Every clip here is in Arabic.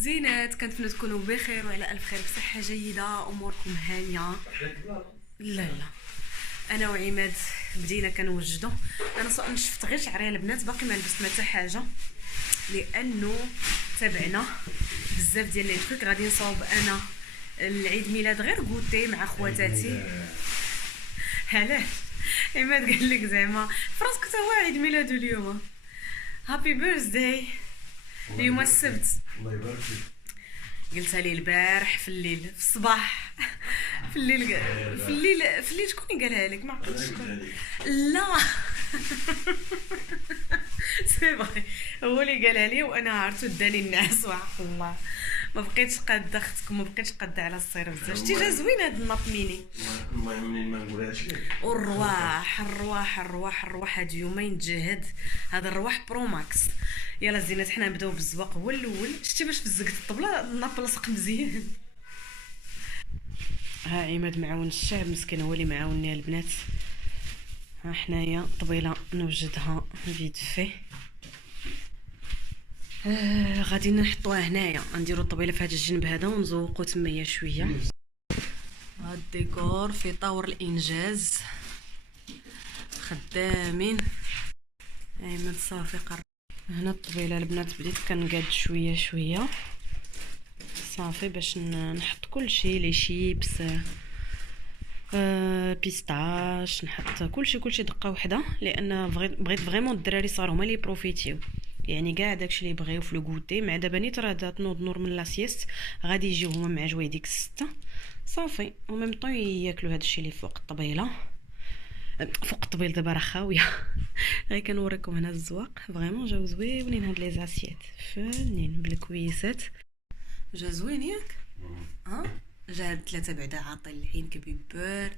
زينات، كنتمنى تكونوا بخير وعلى الف خير بصحه جيده، اموركم هانيه. لا لا، انا وعماد بدينا كنوجدوا. انا شفت غير شعري البنات، باقي ما لبست ما حتى حاجه لانه تابعنا بزاف ديال لي تروك. غادي نصاوب انا العيد ميلاد غير كوتي مع خواتاتي. علاش؟ عماد قال لك زعما فراسك حتى هو عيد ميلاده اليوم. هابي بيرثداي. اليوم السبت. الله يبارك فيك. قلتها لي البارح في الليل، في الصباح، في الليل. في الليل شكون قالها لك؟ ما عقلتش شكون. لا سي فري، هو اللي قالها لي وانا عرفتو داني النعاس وحق الله. ما بقيتش قاده اختكم، ما بقيتش قاده على الصير بزاف. شتي جا زوين هاد النط ميني. المهم منين ما نقولهاش لك. والرواح هاد يومين تجهد. هذا الرواح برو ماكس. يلا زينات، حنا نبداو بالزواق. هو الاول شتي باش فزقت الطبله النط لصق مزيان. ها عماد معاون الشعب مسكين، هو اللي معاوني البنات. ها حنايا طبيله نوجدها فيد في. غادي نحطوها هنايا، نديرو الطبيله في هذا الجنب هذا ونزوقو تمايا شويه. هاد الديكور في طور الانجاز، خدامين. عماد صافي قرب. هنا الطبيله البنات بديت كنقاد شويه شويه صافي باش نحط كل شيء، لي شيبس، بيستاش، نحط كلشي دقه وحده، لان بغيت فريمون الدراري صاروا هما لي بروفيتيو، يعني كاع داكشي اللي بغيو في لو غوتي. مع دابا نيت راه تنوض نور من لاسيست، غادي يجيو هما مع جوي ديك 6 صافي، وميم طون ياكلوا هادشي اللي فوق الطبيله. فوق الطبيل دابا راه خاويه. غير كنوريكم هنا الزواق، فريمون جاو زوينين هاد لي زاسيات، فنين بالكويسات. جا زوين ياك؟ جا هاد 3 بعدا عاطي العين كبيبور،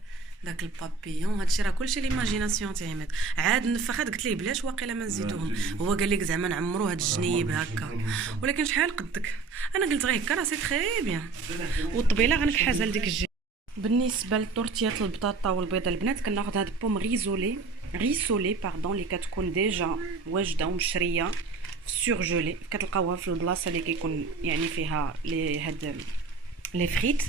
داك البابيون، هادشي راه كلشي ليماجيناسيون تاع عماد. عاد نفخات قلت ليه بلاش واقيلا ما نزيدوهم. هو قال لك زعما نعمرو هاد الجنيب هكا، ولكن شحال قدك؟ انا قلت غير هكا راه سي تري بيان. والطبيله غنكحازها لديك الجهه. بالنسبه لطورتيات البطاطا والبيض البنات، كناخذ هاد البوم ريسولي باردون اللي كتكون ديجا واجده ومشريه سورجولي، كتلقاوها في البلاصه اللي كيكون يعني فيها لي هاد لي فريت.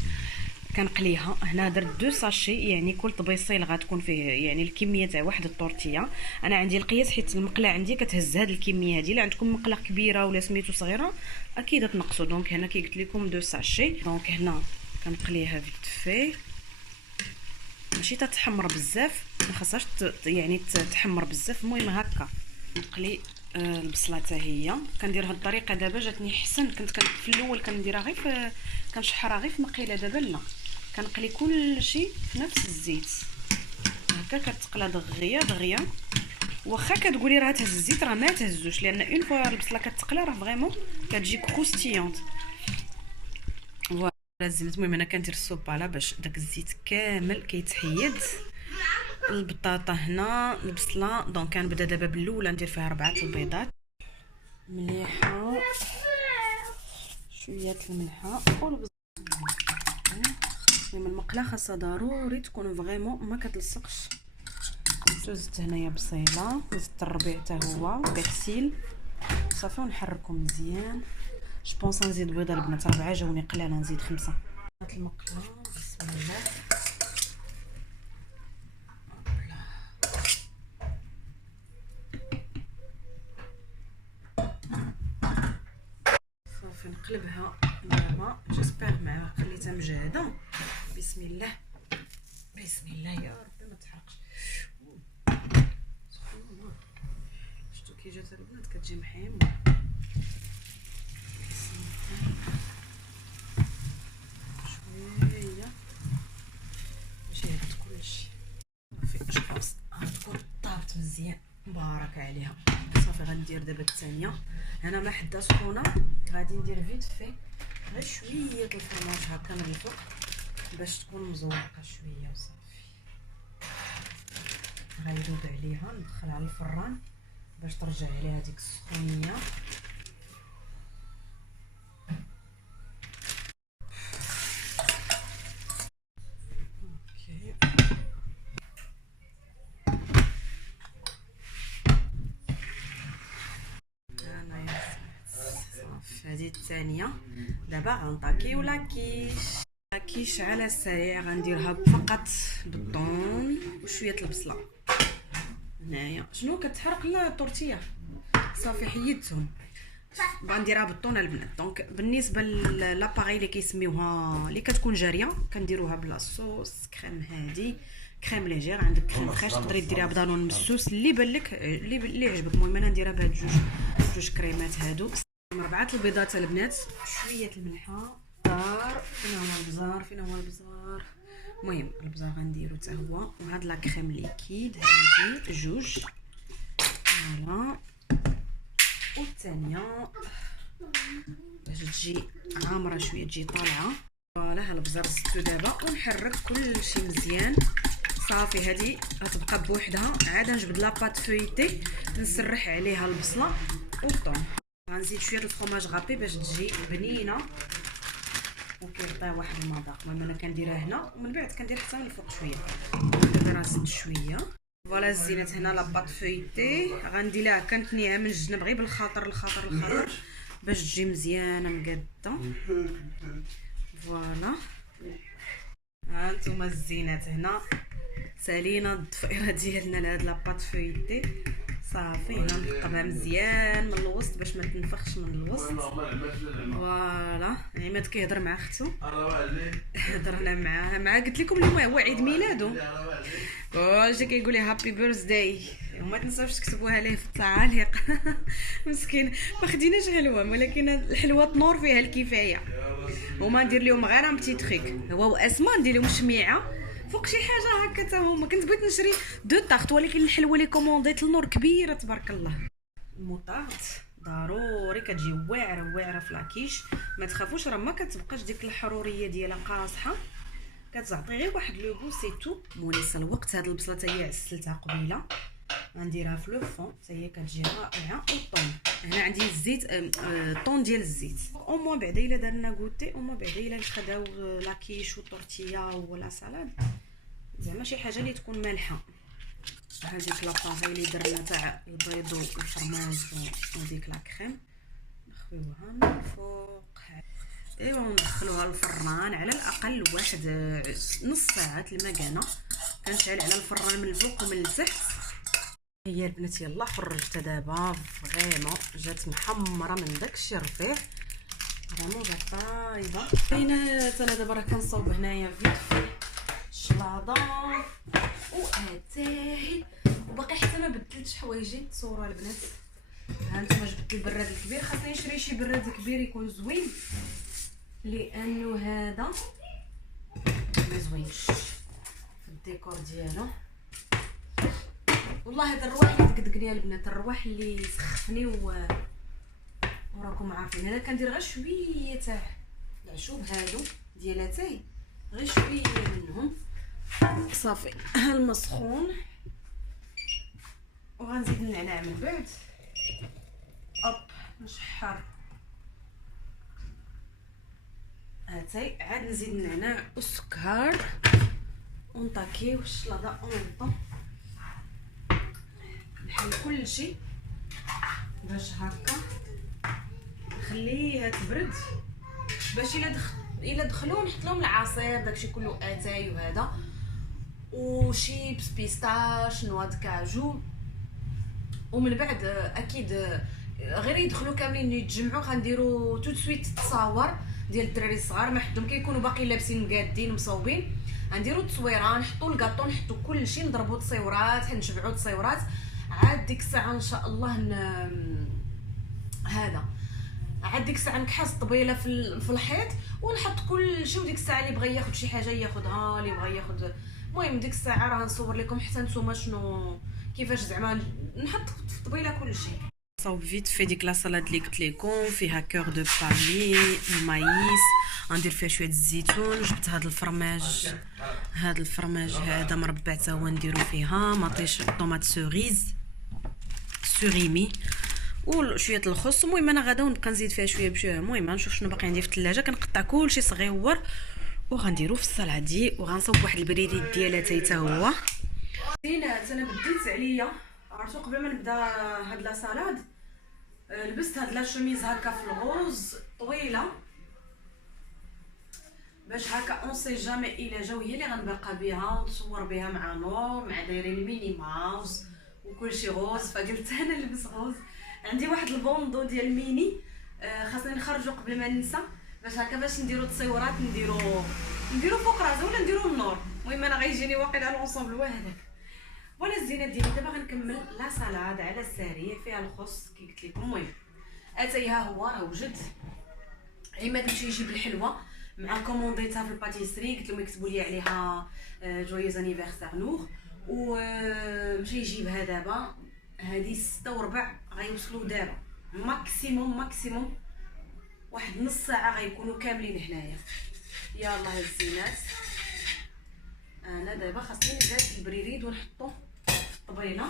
كنقليها هنا. درت 2 ساشي، يعني كل طبيصيل غتكون فيه يعني الكميه تاع واحد الطورتيه. انا عندي القياس حيت المقله عندي كتهز هاد الكميه هادي. الا عندكم مقله كبيره ولا سميتو صغيره اكيد تنقصوا. دونك هنا كي قلت لكم 2 ساشي. دونك هنا كنقليها فيت في، ماشي تتحمر بزاف، ما خاصهاش يعني تحمر بزاف. المهم هكا نقلي البصله حتى هي. كندير هاد الطريقه دابا جاتني حسن. كنت في الاول كنديرها غير في، كنشحرها غير في مقيله. دابا لا، كنقلي كلشي في نفس الزيت هكا. كتقلى دغيا واخا كتقولي راه تهز الزيت، راه ما تهزوش، لان اون فوا البصله كتقلى راه فريمون كتجي كروستيونط. فوالا الزينات. المهم انا كندير الصوباله باش داك الزيت كامل كيتحيد. البطاطا هنا، البصله. دونك كنبدا دابا بالاولى ندير فيها 4 البيضات مليحه، شويه الملحه والبصل. المهم المقله خاصها ضروري تكون فريمون ما كتلصقش. زدت هنايا بصيله، زدت الربيع حتى هو وبرسيل صافي، ونحركو مزيان. جوبونس نزيد بيضه البنات، 4 جاوني قلاله، نزيد 5. هاد المقله بسم الله. صافي نقلبها دابا. جيسبر مع خليتها مجهده. بسم الله بسم الله يا ربي ما تحرقش. سبحان الله، شفتو كي جات البنات كتجي محيمه. بسم الله شويه باش يهبط كلشي صافي. جوبونس غتكون طابت مزيان، مبارك عليها. صافي غندير دابا الثانيه. هنا ما حدا سخونه، غادي ندير فيت في غير شويه الفرماج هكا من الفوق باش تكون مزوقه شويه وصافي. غيدوب عليها، ندخلها للفران باش ترجع عليها ديك السخونيه. اوكي انا صافي. هذه الثانيه الثانيه. دابا غنطاكيو لاكيش على السريع. غنديرها فقط بالطون وشويه البصله. هنايا شنو كتحرق الطورتيه صافي حيدتهم. غنديرها بالطون البنات. دونك بالنسبه لاباري اللي كيسميوها اللي كتكون جاريه كنديروها بلا صوص كريم هادي، كريم ليجير. عندك كريم فريش تقدري ديريها بدانون مسوس اللي بان لك اللي عجبك. المهم انا نديرها بهاد جوج كريمات هادو. 4 البيضات البنات، شويه الملحه. فين هو البزار؟ المهم البزار غنديرو حتى هو. وهاد لا كريم ليكيد هادي جوج. فوالا. والثانيه باش تجي عامره شويه تجي طالعه. فوالا ها البزار زدتو دابا ونحرك كلشي مزيان. صافي هادي غتبقى بوحدها. عاد نجبد لاباط فويتي نسرح عليها البصله والثوم. غنزيد شويه الفرماج غابي باش تجي بنينه وكيعطي واحد المذاق. المهم انا كنديرها هنا ومن بعد كندير حتى من الفوق شويه. دابا نزيد شويه. فوالا زينات هنا لاباط فويتي. غنديرها كنتنيها من الجنب غير بالخاطر باش تجي مزيانه مقاده. فوالا ها نتوما الزينات هنا سالينا الضفيره ديالنا لهاد لاباط فويتي. صافي هنا نقطبها مزيان من الوسط باش ما تنفخش من الوسط. فوالا عماد كيهضر مع اختو. هضرنا معاه قلت لكم اليوم هو عيد ميلاده. واجا كيقول لي هابي بيرثداي وما تنساوش تكتبوها ليه في التعاليق. مسكين ما خديناش حلوه ولكن الحلوه تنور فيها الكفايه. وما ندير لهم غير ام بتي تريك. هو واسماء ندير لهم شميعه فوق شي حاجه هكا حتى هما. كنت بغيت نشري دو طاخت ولكن الحلوه اللي كومونديت النور كبيره تبارك الله. المطاط ضروري كتجي واعره في لاكيش. ما تخافوش راه ما كتبقاش ديك الحروريه ديالها قاصحه. كتعطي غير واحد لو بو سي تو. مونيس الوقت هاد البصله حتى هي عسلتها قبيله. غنديرها في لو فون حتى هي كتجي رائعه. والطون هنا عندي الزيت طون ديال الزيت. او موان بعدا الا درنا غوتي او موان بعدا الا نخداو لاكيش وطورتيه ولا سالاد زعما شي حاجه اللي تكون مالحه. هذيك لاباغي اللي درنا تاع البيض والفرماج وديك لا كريم نخويوها من الفوق. ايوا وندخلوها للفران على الاقل واحد نص ساعه المكانه. كنشعل على الفران من الفوق ومن التحت. هي البنات يلا خرجتها دابا فريمون جات محمره من داكشي رفيع. فريمون جات طايبه. بينات انا دابا راه كنصاوب هنايا فيت الشلاضه واتاي وباقي حتى ما بدلتش حوايجي. تصوروا البنات ها نتوما جبت البراد الكبير. خاصني نشري شي براد كبير يكون زوين لانه هذا ما زوينش في الديكور ديالو. والله هذا الرواح اللي دقدقني البنات، الرواح اللي سخفني وراكم عارفين. انا كندير غير شويه تاع العشوب هادو ديال اتاي غير شويه منهم. صافي المسخون وغنزيد النعناع من بعد. اوب نشحر اتاي عاد نزيد النعناع والسكر ونطاكيو الشلاضه ونضم نحل كلشي باش هكا نخليها تبرد باش الا دخلوا نحط لهم العصير داكشي كله اتاي وهذا وشيبس بيستاش نوا د كاجو. ومن بعد اكيد غير يدخلوا كاملين يتجمعوا غنديروا تو سويت التصاور ديال الدراري الصغار ما حدهم كيكونوا باقي لابسين مقادين مصوبين. غنديروا التصويره نحطوا الكاطو نحطوا كلشي نضربوا تصويرات نجمعوا تصويرات. عاد ديك الساعه ان شاء الله هذا عاد ديك الساعه نكحس الطبيله في الحيط ونحط كلشي. وديك الساعه اللي بغى ياخذ شي حاجه ياخذها اللي بغى ياخذ. المهم ديك الساعه راه نصور لكم حتى نتوما شنو كيفاش زعما نحط في الطبيله كلشي. صاوب فيت في ديك لا سالاد اللي قلت لكم فيها كور دو بالمي المايس. غندير فيها شويه الزيتون. جبت هذا الفرماج هذا مربع حتى هو نديرو فيها مطيش طوماط سوريمي وشويه الخس. المهم انا غادا ونبقى نزيد فيها شويه بشويه. المهم نشوف شنو باقي عندي في الثلاجه. كنقطع كلشي صغيور وغنديرو في السلادي وغنصاوب واحد البريدي ديالها حتى هو. زينات انا بدلت عليا عرفتوا قبل ما نبدا هاد لا سالاد لبست هاد لا شوميز هكا في الغوز طويله باش هكا اون سي جامي الا جاو هي اللي غنبقى بها ونتصور بها مع نور مع دايرين ميني ماوس وكلشي غوز. فقلت انا نلبس غوز. عندي واحد البوندو ديال ميني خاصني نخرجو قبل ما ننسى باش هكا باش نديرو تصويرات نديرو فوق راسي ولا نديرو النور. المهم انا غيجيني واقيلا لونسومبل وهذاك. ولا الزينات ديالي دابا غنكمل لا سالاد على السريع فيها الخص كي قلت لكم. المهم اتاي ها هو راه وجد. عماد مشى يجيب الحلوه مع كومونديتها في الباتيسري قلت لهم يكتبوا لي عليها جويوز انيفرسير نور ومشى يجيبها دابا. هذه 6:15 غيوصلوا دابا ماكسيموم واحد نص ساعه غيكونوا كاملين هنايا. يلاه الزينات انا دابا خاصني نزاد البريريد ونحطو في الطبيله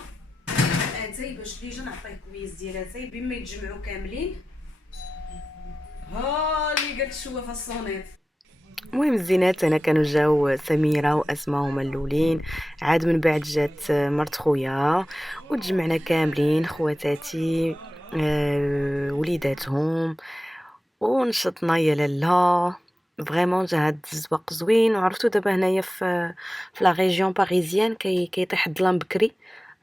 اتاي باش ديجا نعطيه كويس ديال اتاي بما يتجمعوا كاملين. ها اللي قالت شوفه الصونيط. المهم الزينات هنا كانوا جاو سميره واسماء هما الاولين، عاد من بعد جات مرت خويا وتجمعنا كاملين خواتاتي وليداتهم ونشطنا يا لالا. فريمون جا هاد الزواق زوين. وعرفتوا دابا هنايا في لا ريجيون باريزيان كيطيح الظلام بكري،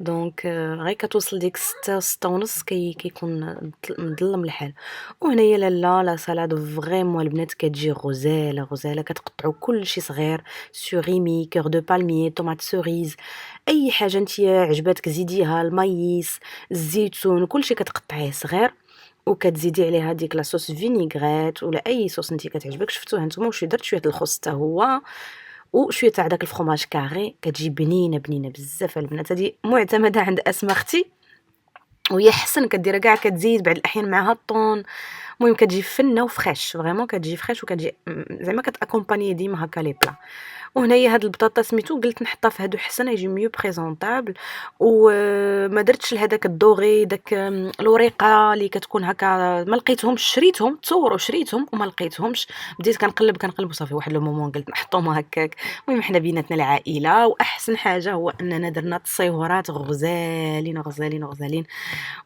دونك غير كتوصل ديك 6:30 كيكون مظلم الحال. وهنايا لا سالاد فريمون البنات كتجي غزاله كتقطعوا كلشي صغير، سوريمي كور دو بالمي طوماط سوريز اي حاجه انت عجباتك زيديها، المايس الزيتون كلشي كتقطعيه صغير وكتزيدي عليها ديك لاصوص فينيغريت ولا اي صوص انت كتعجبك. شفتوها نتوما وشي درت شويه الخس حتى هو وشويه تاع داك الفرماج كاري كتجي بنينه بزاف. البنات هذه معتمده عند اسماء اختي وهي حسن كديرها كاع كتزيد بعض الاحيان معها الطون. المهم كتجي فنه وفريش فريمون كتجي فريش وكتجي زعما كتاكومباني ديما هكا لي بلا. وهنايا هاد البطاطا سميتو قلت نحطها في هادو حسن يجي ميو بريزونطابل. وما درتش لهداك الدوغي داك الوريقه اللي كتكون هكا ما لقيتهمش شريتهم تصوروا شريتهم وما لقيتهمش. بديت كنقلب وصافي واحد لو مومون قلت نحطهم هكاك. المهم حنا بيناتنا العائله واحسن حاجه هو اننا درنا تصيورات غزالين.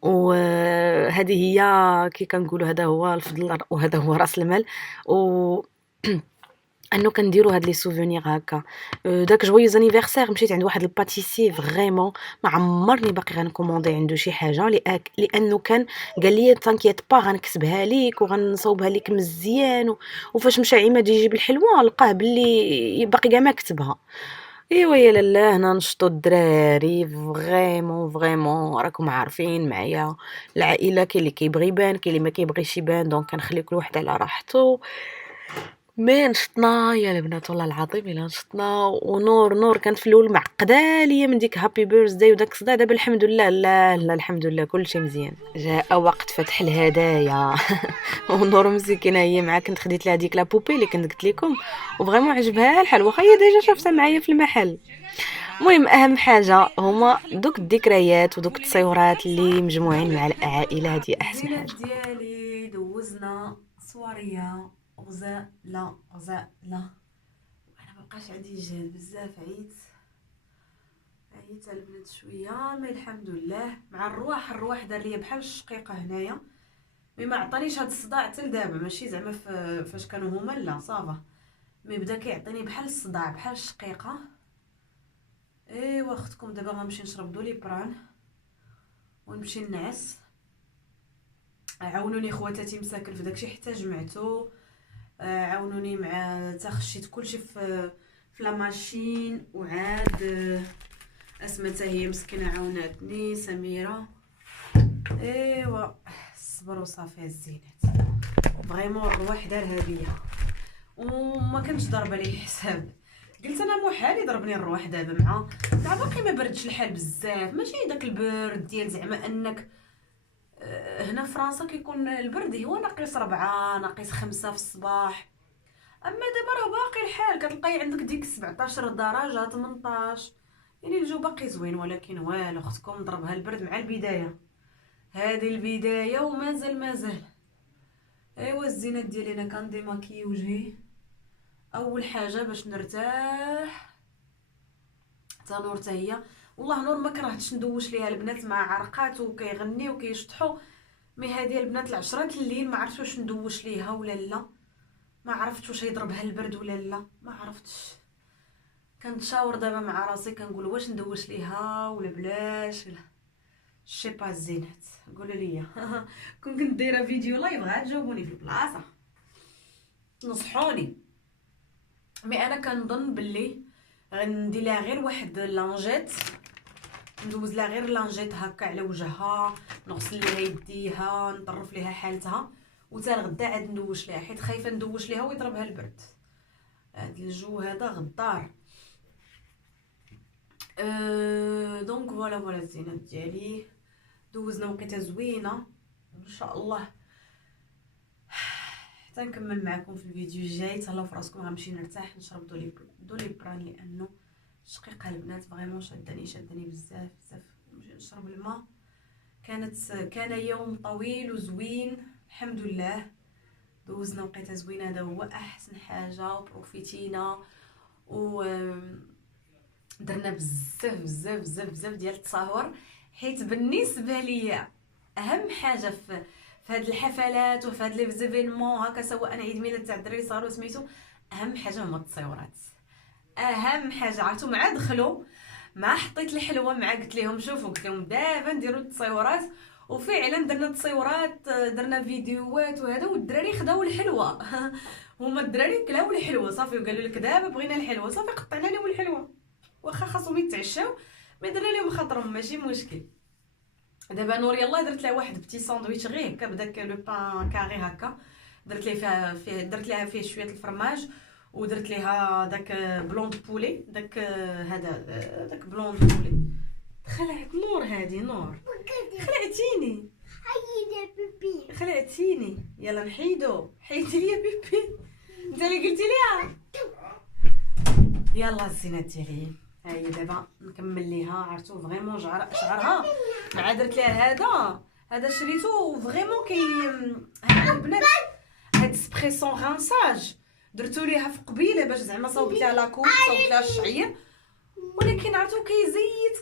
وهذه هي كي كنقولوا هذا هو الفضل وهذا هو راس المال. و انه كنديروا هاد لي سوفونير هكا. داك جويز انيفرسير مشيت عند واحد الباتيسي فريمون ما عمرني باقي غنكوموندي عنده شي حاجه لانه كان قال لي تانكيت با غنكتبها ليك وغنصوبها ليك مزيان. وفاش مشى عماد يجيب الحلوه لقاه باللي باقي كاع ما كتبها. ايوا يا لاله هنا نشطوا الدراري فريمون راكم عارفين معايا العائله كاين اللي كيبغي يبان كاين اللي ما كيبغيش يبان، دونك كنخلي كل واحد على راحته. مي نشطنا يا البنات والله العظيم الا نشطنا. ونور كانت في الاول معقده ليا من ديك هابي بيرثداي وداك الصداع. دابا الحمد لله لا الحمد لله كلشي مزيان. جاء وقت فتح الهدايا ونور مسكينه هي معاك كنت خديت لها ديك لا بوبي اللي كنت قلت لكم وفريمون عجبها الحال واخا هي ديجا شافتها معايا في المحل. المهم اهم حاجه هما دوك الذكريات ودوك التصويرات اللي مجموعين مع العائله، هذه احسن حاجه. ديالي دوزنا صواريه غزاله انا مابقاش عندي جهد بزاف عييت البنات شويه. مي الحمد لله مع الرواح دار ليا بحال الشقيقه هنايا. مي ما عطانيش هاد الصداع حتى لدابا ماشي زعما فاش كانوا هما لا صافا. مي بدا كيعطيني بحال الصداع بحال الشقيقه. ايوا اختكم دابا غنمشي نشرب دوليبران ونمشي نعس. عاونوني خواتاتي مساكن في داكشي حتى جمعتو. عاونوني مع تخشيت كلشي في لا ماشين. وعاد اسماء حتى هي مسكينه عاوناتني سميره. ايوا الصبر وصافي الزينات فريمون الرواح دارها بيا وما كنتش ضربه لي الحساب. قلت انا محال يضربني الرواح دابا مع باقي ما بردش الحال بزاف ماشي داك البرد ديال زعما انك هنا في فرنسا كيكون البرد هو ناقص 4 ناقص 5 في الصباح. اما دابا راه باقي الحال كتلقاي عندك ديك 17 درجه 18 يعني الجو باقي زوين. ولكن والو اختكم ضربها البرد مع البدايه. هذه البدايه ومازال. ايوا الزينات ديالي انا كنديماكي وجهي اول حاجه باش نرتاح. حتى نور هي والله نور ما كرهتش ندوش ليها البنات مع عرقات وكيغني وكيشطحوا. مي هذه البنات العشرة الليل ما عرفتش واش ندوش ليها ولا لا، ما عرفتش واش يضربها البرد ولا لا، ما عرفتش. كنتشاور دابا مع راسي كنقول واش ندوش ليها ولا بلاش ولا شي با الزينات. قولوا لي كون كنت دايره فيديو لايف غا تجاوبوني في البلاصه نصحوني. مي انا كنظن باللي غندير لها غير واحد لانجيت، ندوز لها غير لانجيت هكا على وجهها، نغسل ليها يديها، نطرف ليها حالتها، وتا الغدا عاد ندوش ليها حيت خايفه ندوش ليها ويضربها البرد. هاد الجو هذا غدار. دونك فوالا الزينات ديالي دوزنا وقيته زوينه ان شاء الله. حتى نكمل معكم في الفيديو الجاي. تهلاو في راسكم، غنمشي نرتاح نشرب دوليبران لانه شقيقه البنات فريمون شدني بزاف نمشي نشرب الماء. كان يوم طويل وزوين الحمد لله، دوزنا وقيته زوينه، هذا هو احسن حاجه، وبروفيتينا و درنا بزاف ديال التصاور. حيت بالنسبه ليا اهم حاجه في هاد الحفلات وفي هاد لي زيفينمون هكا، سواء عيد ميلاد تاع الدراري صغار سميتو، اهم حاجه هما التصاورات. اهم حاجه عرفتو، مع دخلوا مع حطيت الحلوه، مع قلت لهم شوفوا، قلت لهم دابا نديروا التصاورات، وفعلا درنا تصاورات، درنا فيديوهات وهذا، والدراري خداو الحلوه هما الدراري كلاو الحلوه صافي، وقالوا لك دابا بغينا الحلوه صافي، قطعنا لهم الحلوه، واخا خاصهم يتعشاو ما درنا لهم خاطرهم ماشي مشكل. دابا نور يلاه درت لها واحد بتي ساندويتش غير هكا بداك لو بان كاري هكا، درت ليها فيه شويه الفرماج، ودرت ليها داك بلون بولي، داك بلون بولي. خلعت نور، هادي نور خلعتيني، خلعتيني. يلا نحيدو، حيدي ليا بيبي، انت اللي قلتي ليها. يلا الزينات ديالي هاي دابا نكمل ليها. عرفتو فريمون شعرها مع درت ليها هذا شريتو فريمون هاد البنات، هاد اسبريسون غانساج درتو ليها في قبيله باش زعما صوبت لها لاكوب، صوبت لها الشعير، ولكن عرفتو كيزيد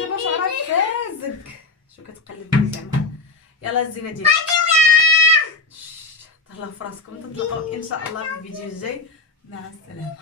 دابا شعرها فازك. شو كتقلب زعما. يلا الزينه ديالي تهلاو في راسكم، تتلاقاو ان شاء الله في الفيديو الجاي. مع السلامه.